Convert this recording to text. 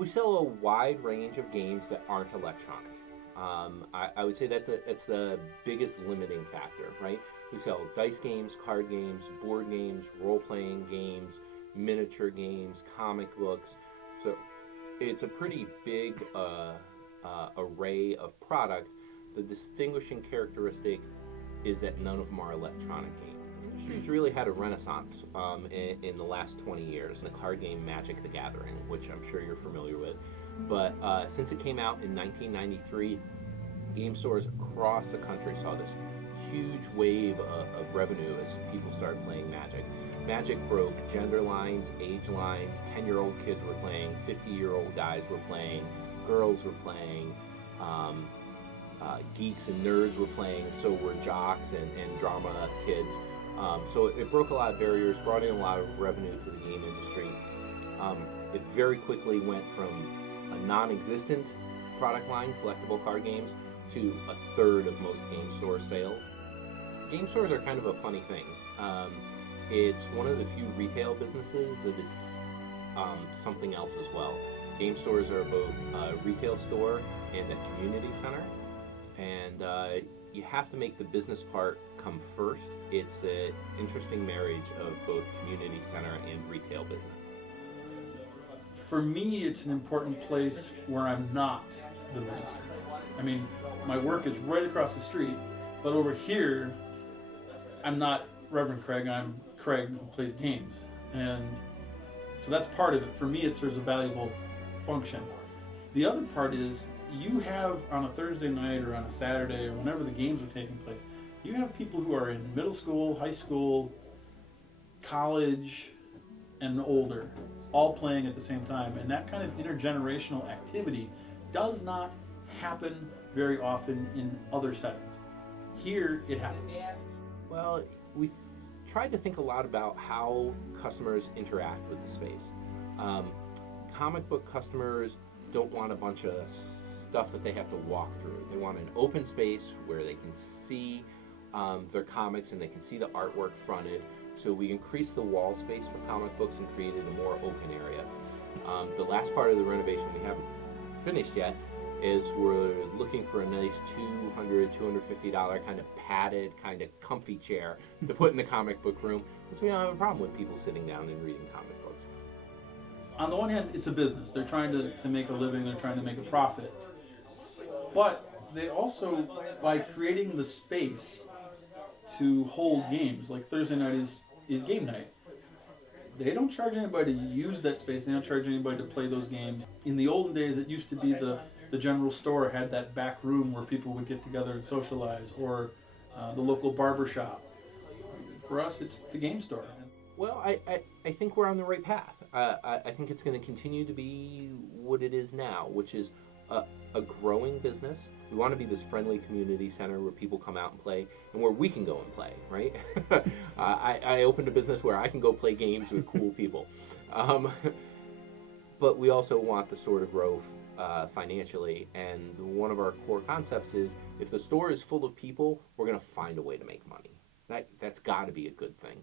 we sell a wide range of games that aren't electronic. I would say that it's the biggest limiting factor, right? We sell dice games, card games, board games, role playing games, miniature games, comic books. So it's a pretty big array of product. The distinguishing characteristic is that none of them are electronic games. The industry's really had a renaissance in the last 20 years in the card game Magic the Gathering, which I'm sure you're familiar with. But since it came out in 1993, game stores across the country saw this huge wave of revenue as people started playing Magic. Magic broke gender lines, age lines. 10-year-old kids were playing, 50-year-old guys were playing, girls were playing, geeks and nerds were playing, and so were jocks and drama kids. So it broke a lot of barriers, brought in a lot of revenue to the game industry. It very quickly went from a non-existent product line, collectible card games, to a third of most game store sales. Game stores are kind of a funny thing. It's one of the few retail businesses that is something else as well. Game stores are both a retail store and a community center, and you have to make the business part come first. It's an interesting marriage of both community center and retail business. For me, it's an important place where I'm not the minister. I mean, my work is right across the street, but over here, I'm not Reverend Craig, I'm Craig who plays games. And so that's part of it. For me, it serves a valuable function. The other part is you have on a Thursday night or on a Saturday or whenever the games are taking place, you have people who are in middle school, high school, college, and older, all playing at the same time. And that kind of intergenerational activity does not happen very often in other settings. Here, it happens. Well, we tried to think a lot about how customers interact with the space. Comic book customers don't want a bunch of stuff that they have to walk through. They want an open space where they can see their comics and they can see the artwork fronted. So we increased the wall space for comic books and created a more open area. The last part of the renovation we haven't finished yet is we're looking for a nice $200, $250 kind of padded, kind of comfy chair to put in the comic book room, because we don't have a problem with people sitting down and reading comic books. On the one hand, it's a business. They're trying to make a living, they're trying to make a profit. But they also, by creating the space to hold games, like Thursday night is game night, they don't charge anybody to use that space, they don't charge anybody to play those games. In the olden days, it used to be the general store had that back room where people would get together and socialize, or the local barber shop. For us, it's the game store. Well, I think we're on the right path. I think it's going to continue to be what it is now, which is a growing business. We want to be this friendly community center where people come out and play, and where we can go and play, right? I opened a business where I can go play games with cool people. But we also want the store to grow financially, and one of our core concepts is if the store is full of people, we're going to find a way to make money. That's got to be a good thing.